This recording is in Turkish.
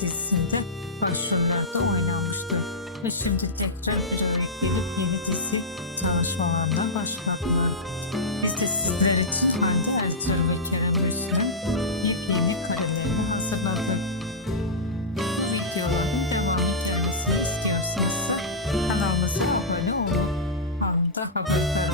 dizisinde başrollerde oynanmıştır. Ve şimdi tekrar bir araya gelip yeni dizi çalışmalarına başladılar. Biz de sizler için Hande Ertuğrul ve Kerem Gürsel'in yepyeni karelerini hazırladık. Videoların devamı gelmesini istiyorsanız kanalımıza abone olun. daha haberdar